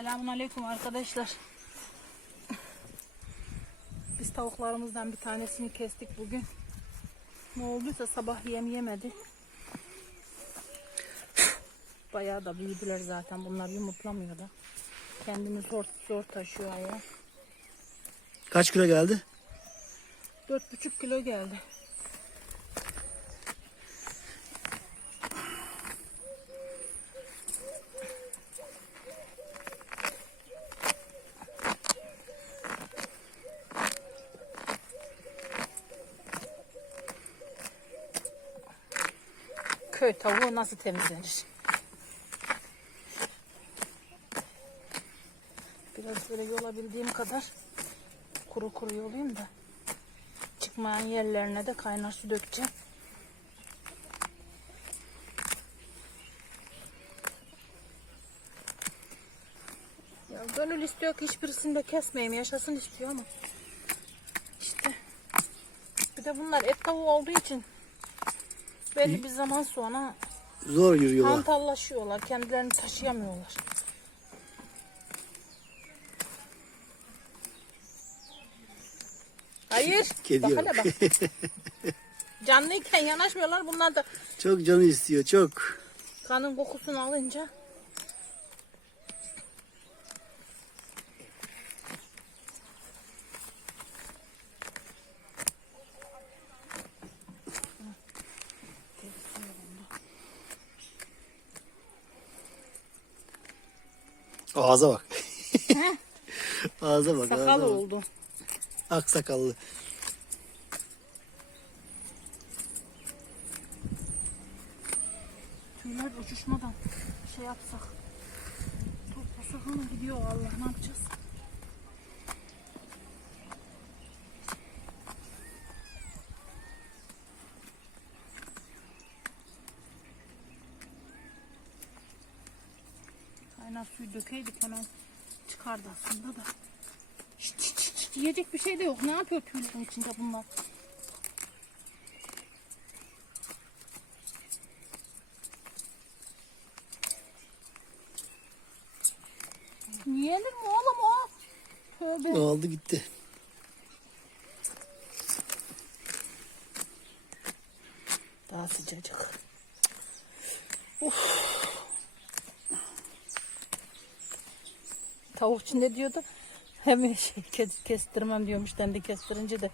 Selamun Aleyküm arkadaşlar. Biz tavuklarımızdan bir tanesini kestik bugün. Ne olduysa sabah yem yemedi. Bayağı da büyüdüler zaten. Bunlar yumurtlamıyor da. Kendini zor, zor taşıyor ayağa. Kaç kilo geldi? 4,5 kilo geldi. Köy tavuğu nasıl temizlenir? Biraz böyle yolabildiğim kadar kuru kuru yolayım da çıkmayan yerlerine de kaynar su dökeceğim. Ya gönül istiyor ki hiçbirisini de kesmeyeyim, yaşasın istiyor ama işte bir de bunlar et tavuğu olduğu için belli bir zaman sonra Zor yürüyorlar. hantallaşıyorlar, kendilerini taşıyamıyorlar. Hayır. Kedi bak hele bak. Canlıyken yanaşmıyorlar. Bunlar da Çok canı istiyor çok. kanın kokusunu alınca Ağza bak. Ağza bak. sakal ağza bak. oldu. Ak sakallı. Tüyler uçuşmadan şey yapsak. Toplasak ama gidiyor Allah ne yapacağız? Kaynar suyu dökeydik hemen çıkardı aslında da. Şşt, şşt, şşt, yiyecek bir şey de yok. Ne yapıyor tüylerin içinde bunlar? Yenir mi oğlum o? Tövbe. Aldı gitti. Daha sıcacık. Uf. Tavukçu ne diyordu? Hem şey, kes- kestirmem diyormuş. Ben de kestirince de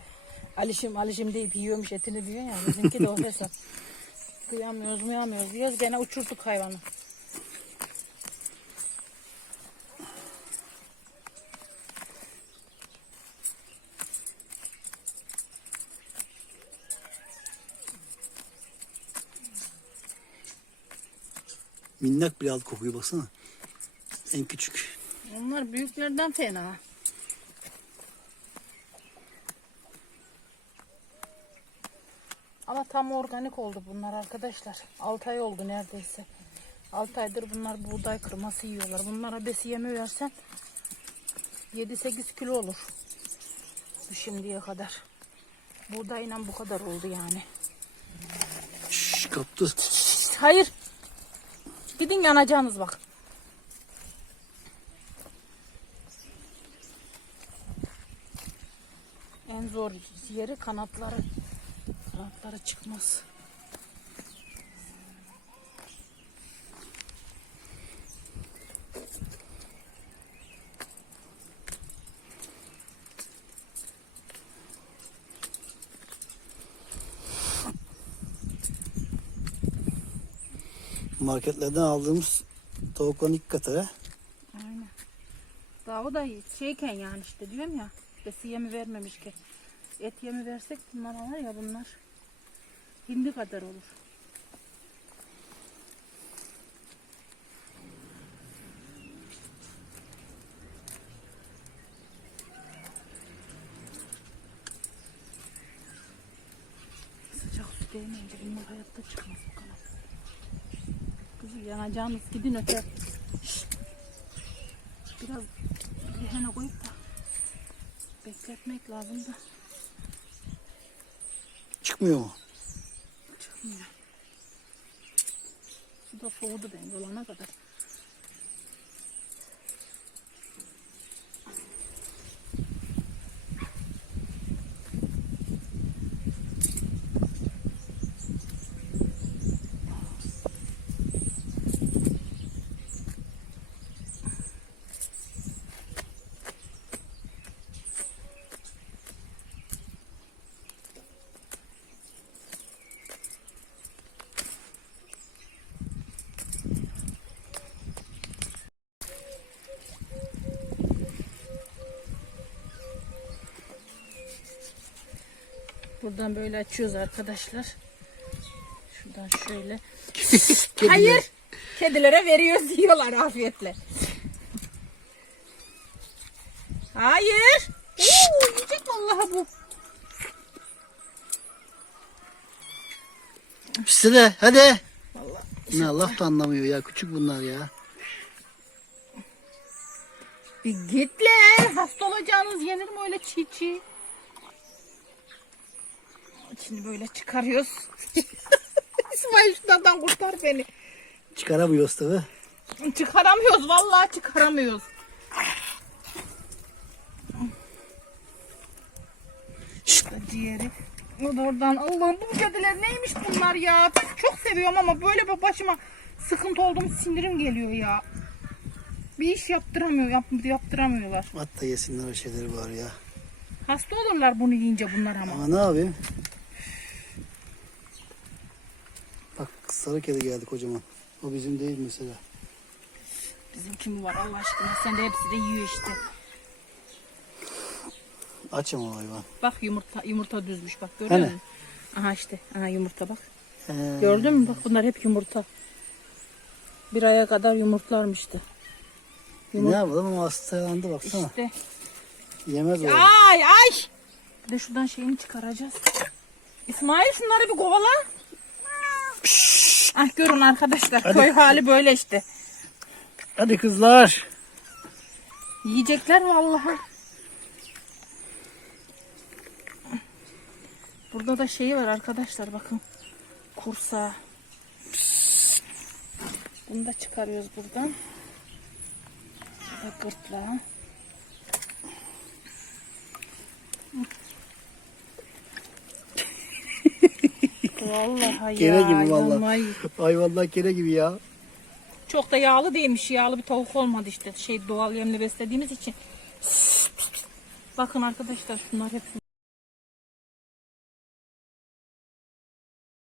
Alişim Alişim deyip yiyormuş etini diyor ya. Bizimki de o hesap. Kıyamıyoruz muyamıyoruz diyoruz. Gene uçurduk hayvanı. Minnak bir alt kokuyor baksana. En küçük. Onlar büyüklerden fena. Ama tam organik oldu bunlar arkadaşlar. 6 ay oldu neredeyse. 6 aydır bunlar buğday kırması yiyorlar. Bunlara besi yemi versen 7-8 kilo olur. Bu şimdiye kadar. Buğdayla bu kadar oldu yani. Şşş kaptı. Hayır. Gidin yanacağınız bak. En zor yeri kanatları. Kanatları çıkmaz. Marketlerden aldığımız tavukların ilk katı. Aynen. Daha o da şeyken yani işte diyorum ya. Besi yemi vermemiş ki. Et yemi versek bunlar var ya bunlar. Hindi kadar olur. Sıcak su değmeyince bunlar hayatta çıkmaz kanat. Kızım yanacağınız gidin öte. Biraz rehene koyup da bekletmek lazım da Çıkmıyor mu? çıkmıyor. Su da soğudu ben olana kadar. Buradan böyle açıyoruz arkadaşlar. Şuradan şöyle. Hayır. Kedilere veriyoruz diyorlar afiyetle. Hayır. Oo, yiyecek vallahi bu. İşte de hadi. Ne laf da anlamıyor ya. Küçük bunlar ya. Bir git lan. Hasta olacağınız yenir mi öyle çiğ çiğ? Şimdi böyle çıkarıyoruz. İsmail şundan kurtar beni. Çıkaramıyoruz tabi. Çıkaramıyoruz vallahi çıkaramıyoruz. Şşt ciğeri. O da oradan Allah'ım bu kediler neymiş bunlar ya. Çok seviyorum ama böyle bir başıma sıkıntı oldu mu sinirim geliyor ya. Bir iş yaptıramıyor, yap, yaptıramıyorlar. At da yesinler o şeyleri var ya. Hasta olurlar bunu yiyince bunlar ama. Ama ne yapayım? Bak sarı kedi geldi kocaman. O bizim değil mesela. Bizim kimi var Allah aşkına. Sen de hepsi de yiyor işte. Aç ama o hayvan. Bak yumurta yumurta düzmüş bak görüyor Hani? musun? Aha işte. Aha yumurta bak. He. Gördün mü? Bak bunlar hep yumurta. Bir aya kadar yumurtlarmıştı. Ne yapalım ama hastalandı baksana. İşte. Yemez o. Ay ay. Bir de şuradan şeyini çıkaracağız. İsmail şunları bir kovala. Ah görün arkadaşlar köy hali böyle işte. Hadi kızlar. Yiyecekler vallahi. Burada da şeyi var arkadaşlar bakın. Kursa. Bunu da çıkarıyoruz buradan. Bu da gırtlağı. Vallahi Kere ya. gibi vallahi. yanmayı. Hayvanlar kere gibi ya. Çok da yağlı değilmiş. Yağlı bir tavuk olmadı işte. Şey doğal yemle beslediğimiz için. Bakın arkadaşlar şunlar hep